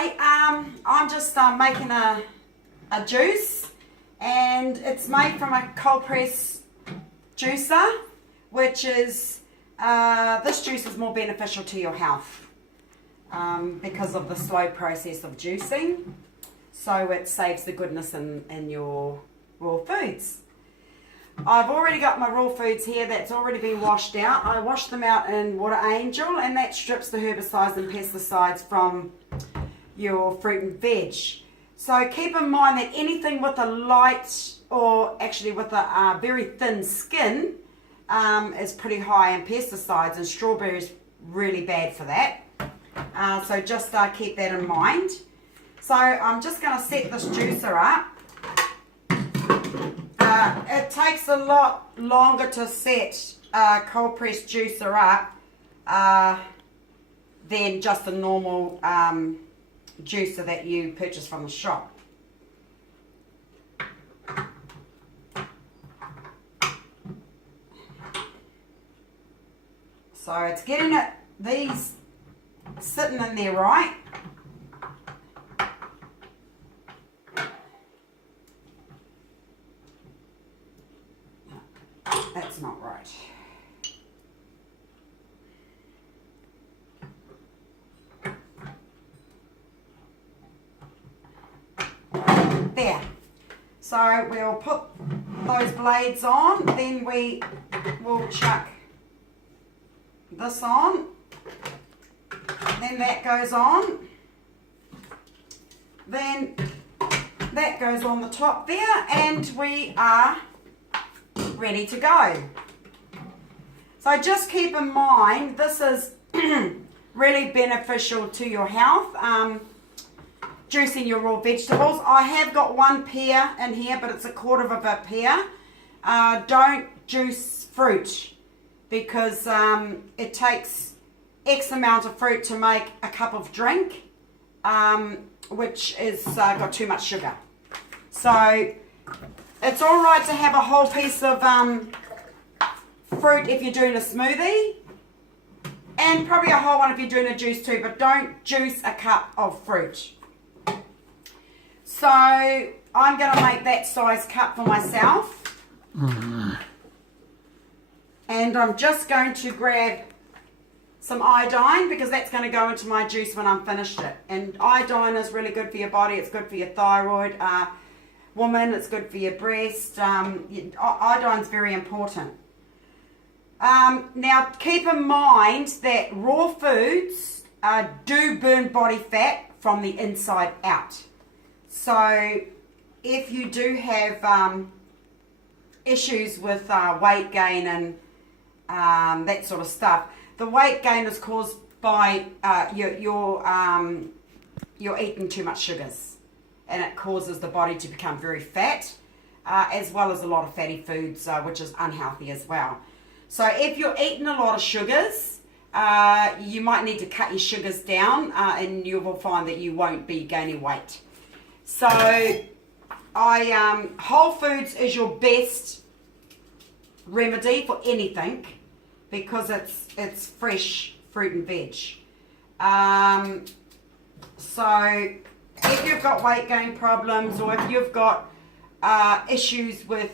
today I'm just making a juice, and it's made from a cold press juicer, which is this juice is more beneficial to your health because of the slow process of juicing, so it saves the goodness in your raw foods. I've already got my raw foods here that's already been washed out. I washed them out in Water Angel, and that strips the herbicides and pesticides from your fruit and veg. So keep in mind that anything with a light, or actually with a very thin skin, is pretty high in pesticides, and strawberries really bad for that. So just keep that in mind. So I'm just going to set this juicer up. It takes a lot longer to set a cold press juicer up than just a normal juicer that you purchase from the shop. So it's getting these sitting in there right. That's not right. There. So we'll put those blades on, then we will chuck this on, then that goes on, then that goes on the top there, and we are ready to go. So just keep in mind, this is really beneficial to your health, juicing your raw vegetables. I have got one pear in here, but it's a quarter of a pear. Don't juice fruit, because it takes X amount of fruit to make a cup of drink, which is got too much sugar. So it's all right to have a whole piece of fruit if you're doing a smoothie, and probably a whole one if you're doing a juice too, but don't juice a cup of fruit. So I'm going to make that size cup for myself. And I'm just going to grab some iodine, because that's going to go into my juice when I'm finished it. And iodine is really good for your body. It's good for your thyroid. Woman, it's good for your breast. Iodine's very important. Now keep in mind that raw foods do burn body fat from the inside out. So if you do have issues with weight gain and that sort of stuff, the weight gain is caused by you're eating too much sugars, and it causes the body to become very fat, as well as a lot of fatty foods, which is unhealthy as well. So if you're eating a lot of sugars, you might need to cut your sugars down, and you will find that you won't be gaining weight. So whole foods is your best remedy for anything, because it's fresh fruit and veg. So if you've got weight gain problems, or if you've got issues with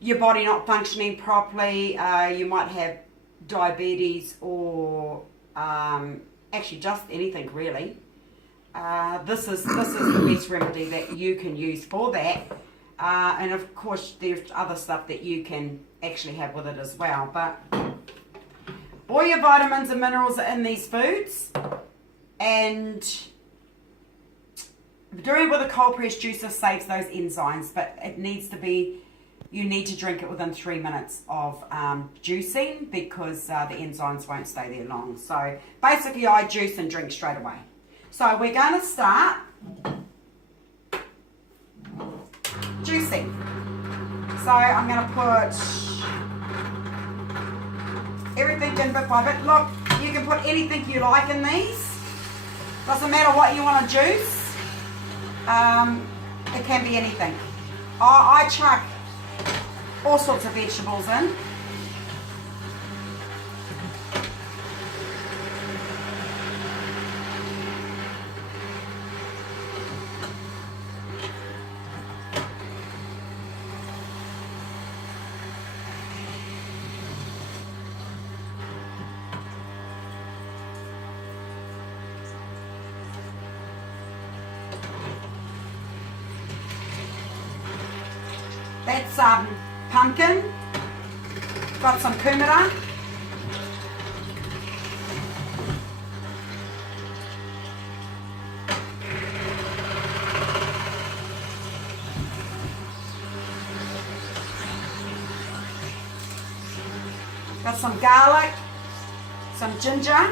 your body not functioning properly, you might have diabetes, or actually just anything really. This is the best remedy that you can use for that. And of course there's other stuff that you can actually have with it as well. But all your vitamins and minerals are in these foods. And doing it with a cold press juicer saves those enzymes, but it needs to be, you need to drink it within 3 minutes of juicing, because the enzymes won't stay there long. So basically I juice and drink straight away. So we're going to start juicing. So I'm going to put everything in bit by bit. Look, you can put anything you like in these. Doesn't matter what you want to juice. It can be anything. I chuck all sorts of vegetables in. That's pumpkin. Got some kumara. Got some garlic, some ginger.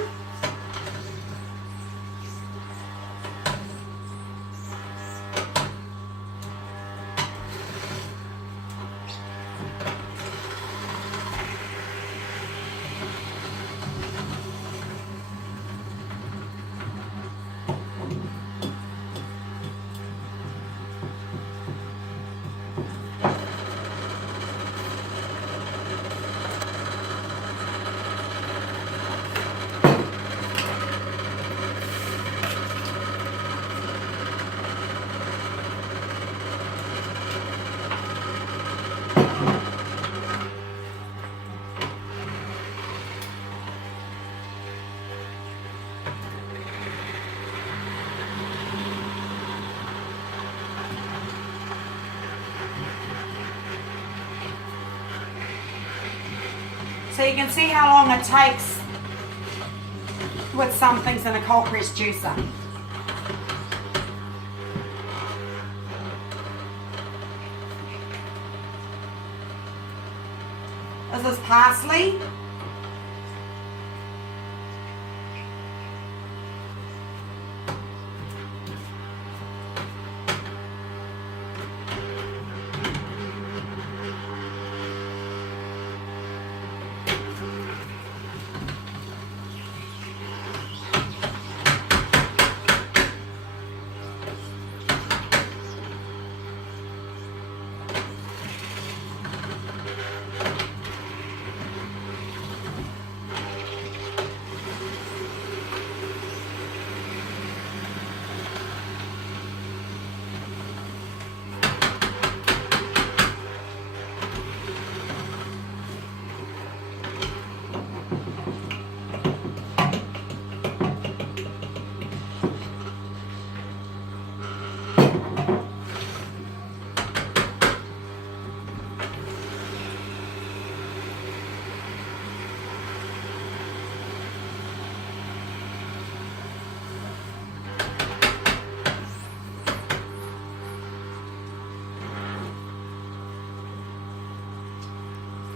So you can see how long it takes with some things in a cold press juicer. This is parsley.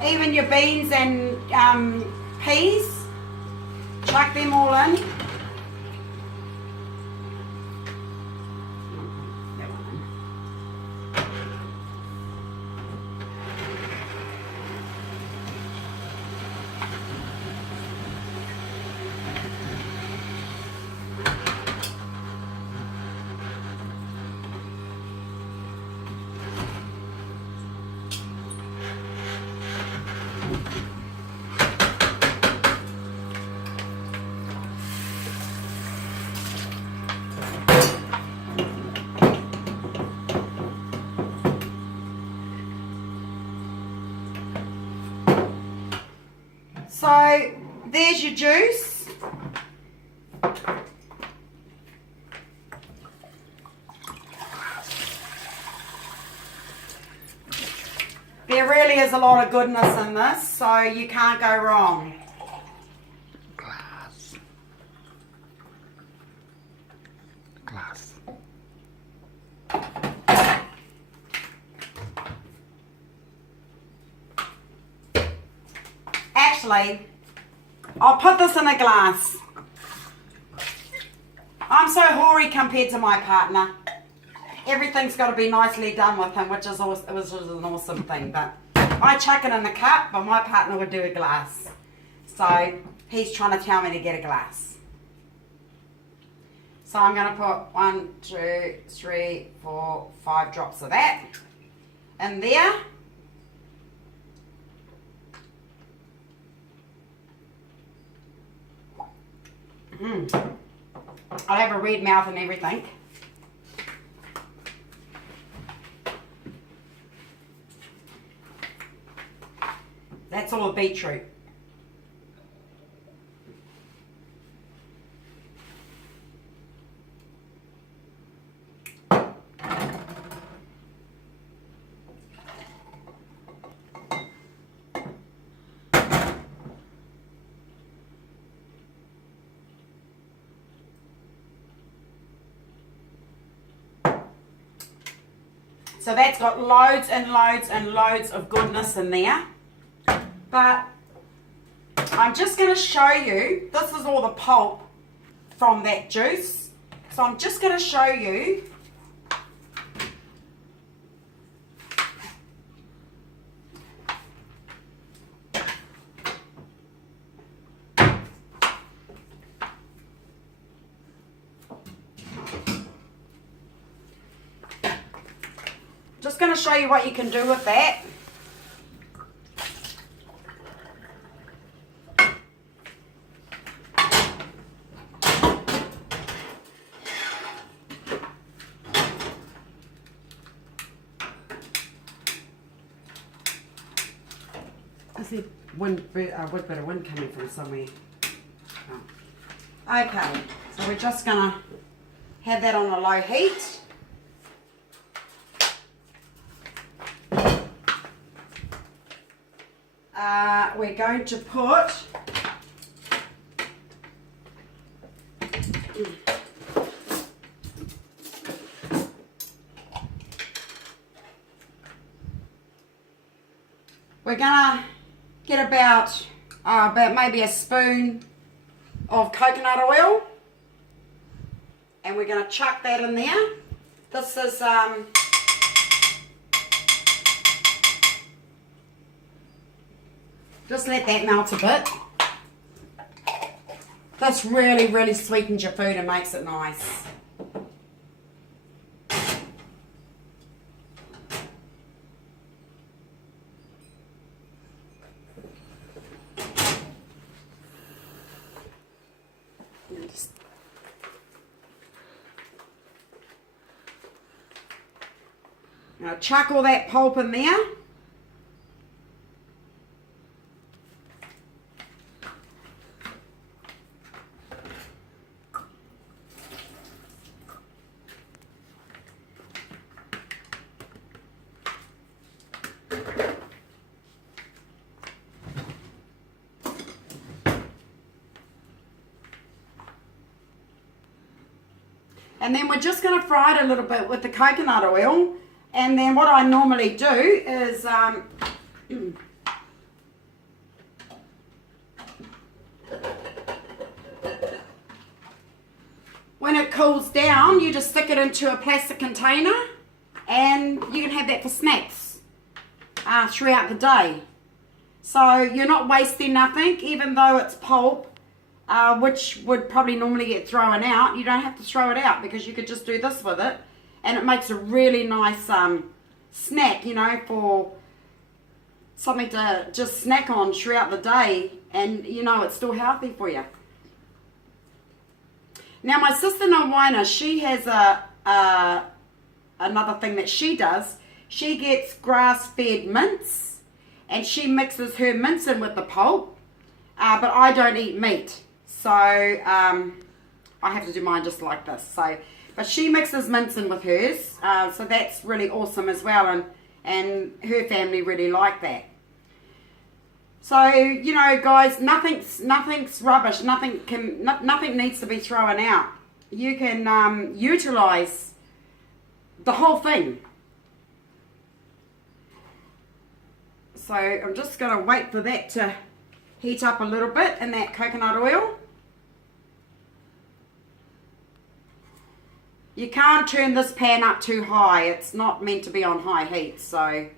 Even your beans and peas, chuck them all in. So there's your juice. There really is a lot of goodness in this, so you can't go wrong. Glass. Actually, I'll put this in a glass. I'm so hoary compared to my partner. Everything's got to be nicely done with him, which is an awesome thing. But I chuck it in a cup, but my partner would do a glass. So he's trying to tell me to get a glass. So I'm going to put 1, 2, 3, 4, 5 drops of that in there. I'll have a red mouth and everything. That's all beetroot. So that's got loads and loads and loads of goodness in there. But I'm just going to show you, this is all the pulp from that juice. So I'm just going to show you what you can do with that. I see a bit of wind coming from somewhere. Oh. Okay, so we're just gonna have that on a low heat. We're going to put we're gonna get about maybe a spoon of coconut oil, and we're gonna chuck that in there. This is just let that melt a bit. This really, really sweetens your food and makes it nice. Now chuck all that pulp in there. And then we're just going to fry it a little bit with the coconut oil. And then what I normally do is when it cools down, you just stick it into a plastic container and you can have that for snacks throughout the day. So you're not wasting nothing, even though it's pulp. Which would probably normally get thrown out. You don't have to throw it out because you could just do this with it, and it makes a really nice snack, you know, for something to just snack on throughout the day, and you know it's still healthy for you. Now my sister Nawina, she has another thing that she does. She gets grass-fed mince, and she mixes her mince in with the pulp, but I don't eat meat. So I have to do mine just like this. So, but she mixes mince in with hers, so that's really awesome as well, and her family really like that. So you know, guys, nothing's rubbish. Nothing needs to be thrown out. You can utilize the whole thing. So I'm just gonna wait for that to heat up a little bit in that coconut oil. You can't turn this pan up too high. It's not meant to be on high heat, so.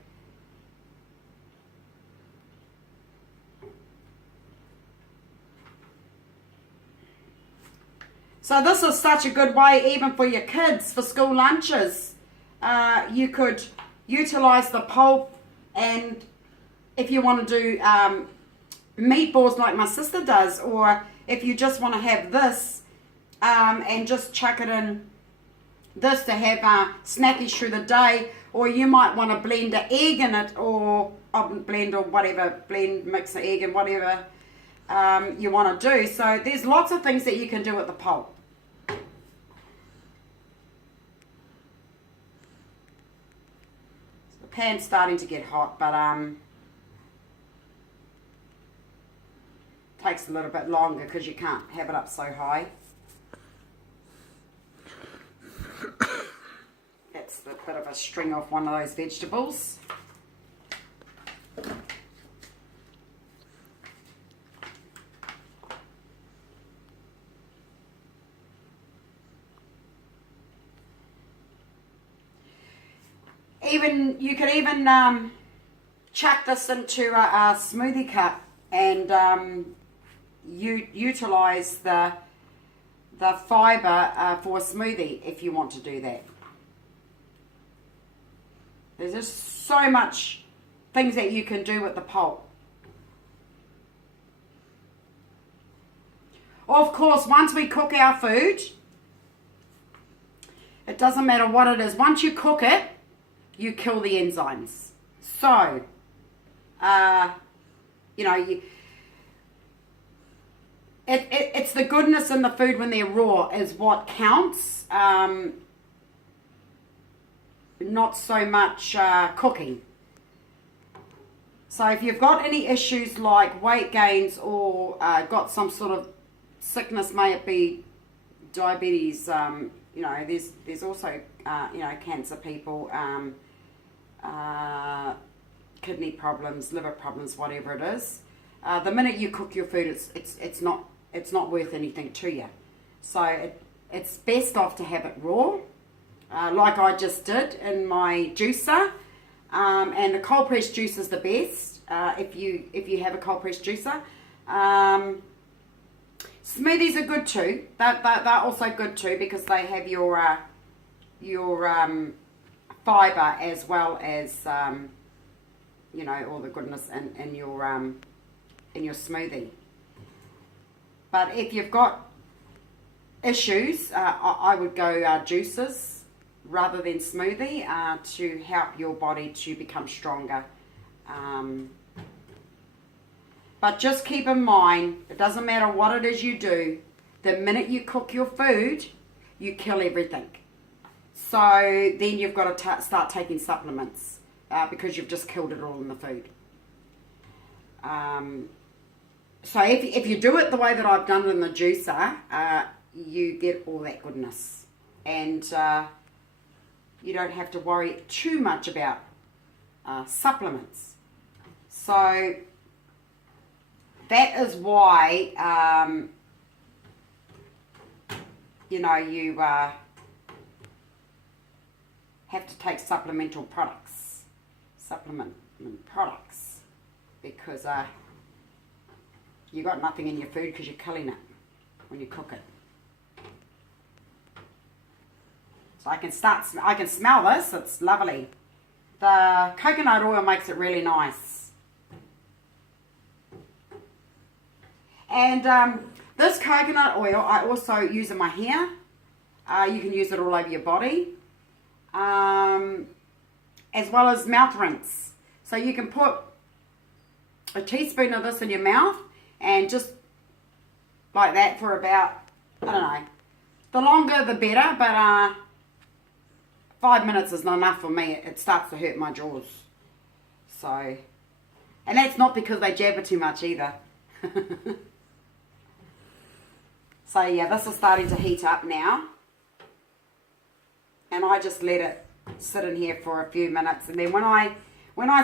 So this is such a good way even for your kids, for school lunches. You could utilize the pulp, and if you want to do meatballs like my sister does, or if you just want to have this and just chuck it in this to have snackies through the day, or you might want to blend an egg in it, or mix an egg and whatever you want to do. So there's lots of things that you can do with the pulp. So the pan's starting to get hot, but takes a little bit longer because you can't have it up so high. just a bit of a string off one of those vegetables. You could even chuck this into a smoothie cup and utilize the fiber for a smoothie if you want to do that. There's just so much things that you can do with the pulp. Of course, once we cook our food, it doesn't matter what it is. Once you cook it, you kill the enzymes. So, it's the goodness in the food when they're raw is what counts. Not so much cooking. So if you've got any issues like weight gains or got some sort of sickness, may it be diabetes, there's also cancer people, kidney problems, liver problems, whatever it is. The minute you cook your food, it's not worth anything to you. So it's best off to have it raw, like I just did in my juicer. And the cold pressed juice is the best if you have a cold pressed juicer. Smoothies are good too. They're also good too because they have your fiber as well as all the goodness in your smoothie. But if you've got issues, I would go juices rather than smoothie to help your body to become stronger. But just keep in mind, it doesn't matter what it is you do, the minute you cook your food, you kill everything. So then you've got to start taking supplements because you've just killed it all in the food. So if you do it the way that I've done it in the juicer, you get all that goodness. And you don't have to worry too much about supplements. So that is why, you have to take supplement products, because you got nothing in your food because you're killing it when you cook it. So I can smell this. It's lovely. The coconut oil makes it really nice. And this coconut oil I also use in my hair. You can use it all over your body. As well as mouth rinse. So you can put a teaspoon of this in your mouth and just like that for about, I don't know, the longer the better, but 5 minutes is not enough for me. It starts to hurt my jaws. So, and that's not because they jabber too much either. So yeah, this is starting to heat up now. And I just let it sit in here for a few minutes. And then when I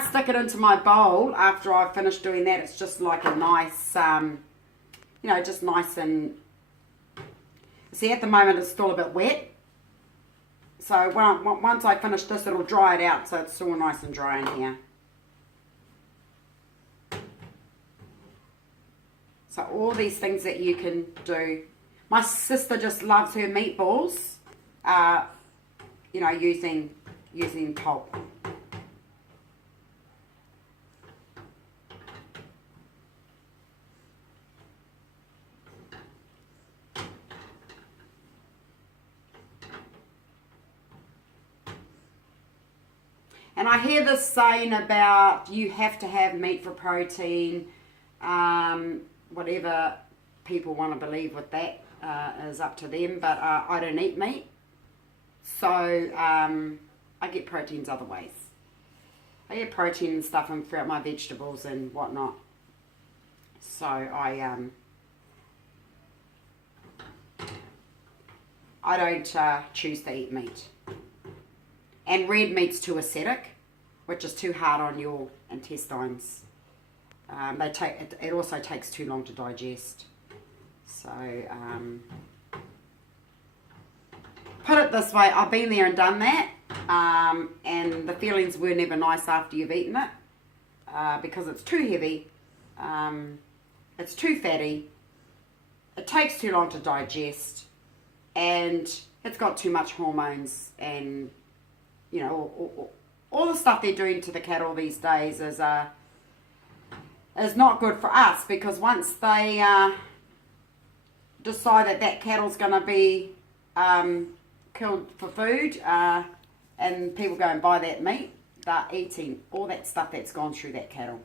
stick it into my bowl, after I've finished doing that, it's just like a nice, just nice and... See, at the moment it's still a bit wet. So once I finish this, it'll dry it out, so it's still nice and dry in here. So all these things that you can do. My sister just loves her meatballs, using pulp. And I hear this saying about you have to have meat for protein, whatever people want to believe with that is up to them, but I don't eat meat, so I get proteins other ways. I get protein and stuff throughout my vegetables and whatnot, so I don't choose to eat meat. And red meat's too acidic, which is too hard on your intestines. It also takes too long to digest. So, put it this way, I've been there and done that, and the feelings were never nice after you've eaten it, because it's too heavy, it's too fatty, it takes too long to digest, and it's got too much hormones, and you know, all the stuff they're doing to the cattle these days is not good for us, because once they decide that cattle's going to be killed for food, and people go and buy that meat, they're eating all that stuff that's gone through that cattle.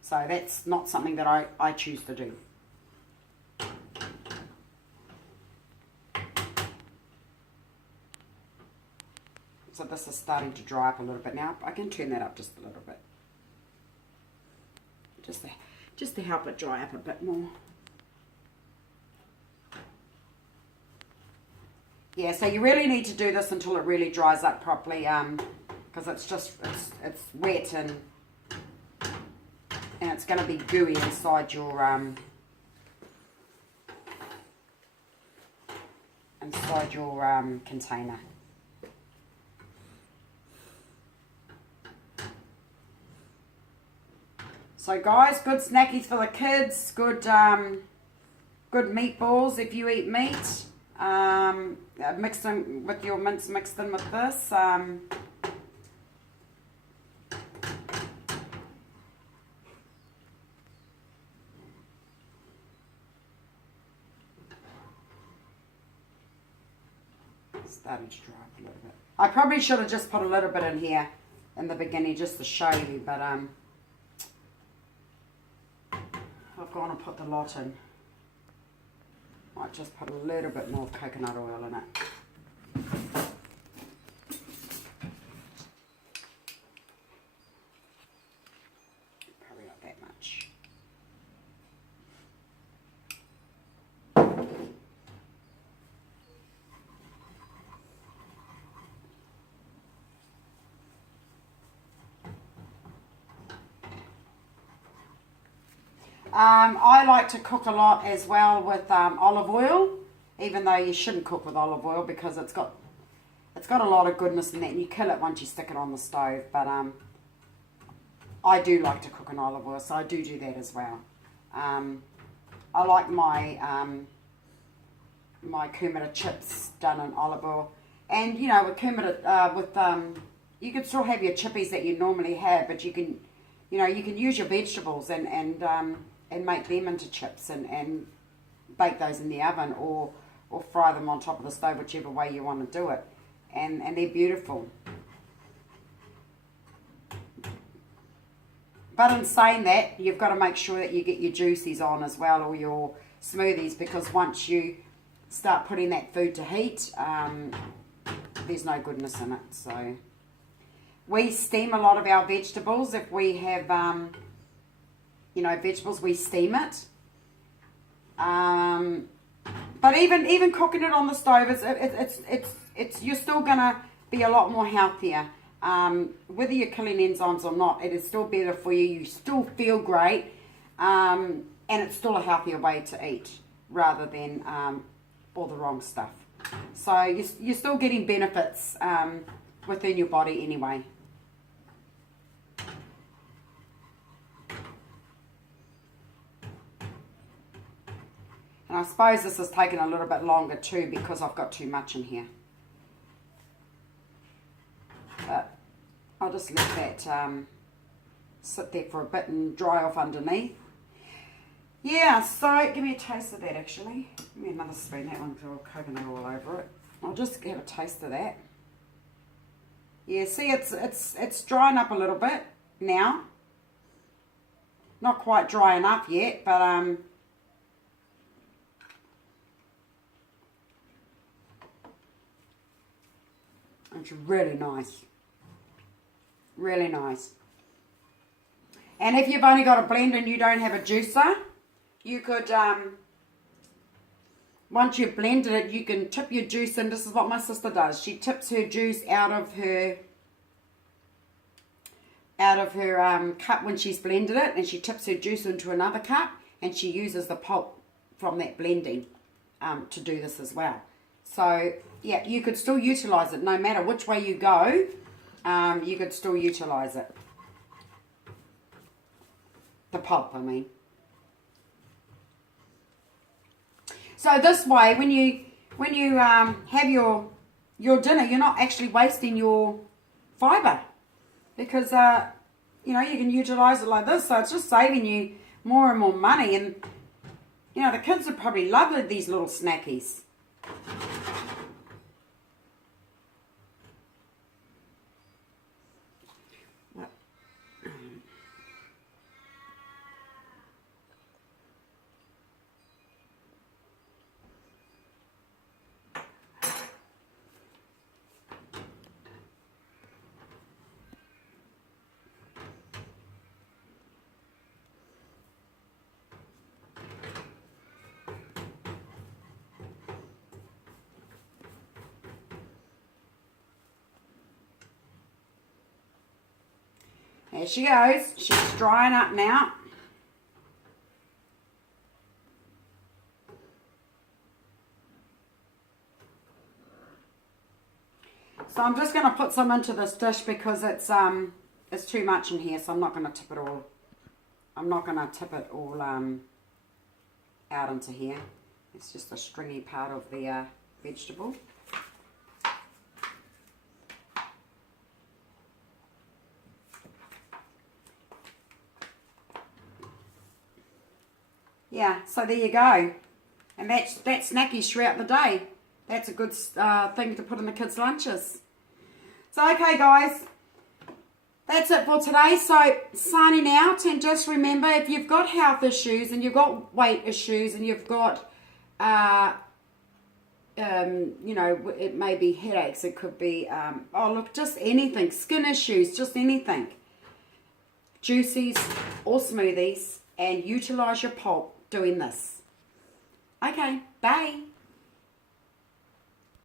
So that's not something that I choose to do. So this is starting to dry up a little bit now. I can turn that up just a little bit. Just to help it dry up a bit more. Yeah, so you really need to do this until it really dries up properly, because it's wet and it's going to be gooey inside your container. So guys, good snackies for the kids, good meatballs if you eat meat. Mixed in with your mince, mixed in with this. Starting to dry up a little bit. I probably should have just put a little bit in here in the beginning just to show you, but I've gone and put the lot in. Might just put a little bit more coconut oil in it. Probably not that much. I like to cook a lot as well with olive oil, even though you shouldn't cook with olive oil because it's got a lot of goodness in that, and you kill it once you stick it on the stove. But I do like to cook in olive oil, so I do that as well. I like my my kumara chips done in olive oil, and you know, with kumara you can still have your chippies that you normally have, but you can use your vegetables and make them into chips and bake those in the oven or fry them on top of the stove, whichever way you want to do it. And they're beautiful. But in saying that, you've got to make sure that you get your juices on as well, or your smoothies, because once you start putting that food to heat, there's no goodness in it. So we steam a lot of our vegetables. If we have vegetables, we steam it. But even cooking it on the stove, it's you're still gonna be a lot more healthier. Whether you're killing enzymes or not, it is still better for you. You still feel great, and it's still a healthier way to eat rather than all the wrong stuff. So you're still getting benefits within your body anyway. And I suppose this has taken a little bit longer too because I've got too much in here. But I'll just let that sit there for a bit and dry off underneath. Yeah, so give me a taste of that actually. Give me another spoon, that one's all coconut all over it. I'll just have a taste of that. Yeah, see it's drying up a little bit now. Not quite dry enough yet, but it's really nice. Really nice. And if you've only got a blender and you don't have a juicer, you could once you've blended it, you can tip your juice in. This is what my sister does. She tips her juice out of her cup when she's blended it, and she tips her juice into another cup, and she uses the pulp from that blending to do this as well. So yeah, you could still utilize it no matter which way you go. You could still utilize it. The pulp, I mean. So this way, when you have your dinner, you're not actually wasting your fibre, because you know, you can utilize it like this. So it's just saving you more and more money, and you know, the kids would probably love these little snackies. There she goes. She's drying up now. So I'm just going to put some into this dish because it's too much in here, so I'm not going to tip it all. I'm not going to tip it all out into here. It's just a stringy part of the vegetable. Yeah, so there you go. And that's snackies throughout the day. That's a good thing to put in the kids' lunches. So, okay, guys. That's it for today. So, signing out. And just remember, if you've got health issues and you've got weight issues and you've got, you know, it may be headaches. It could be, oh, look, just anything. Skin issues, just anything. Juices or smoothies. And utilize your pulp doing this. Okay, bye.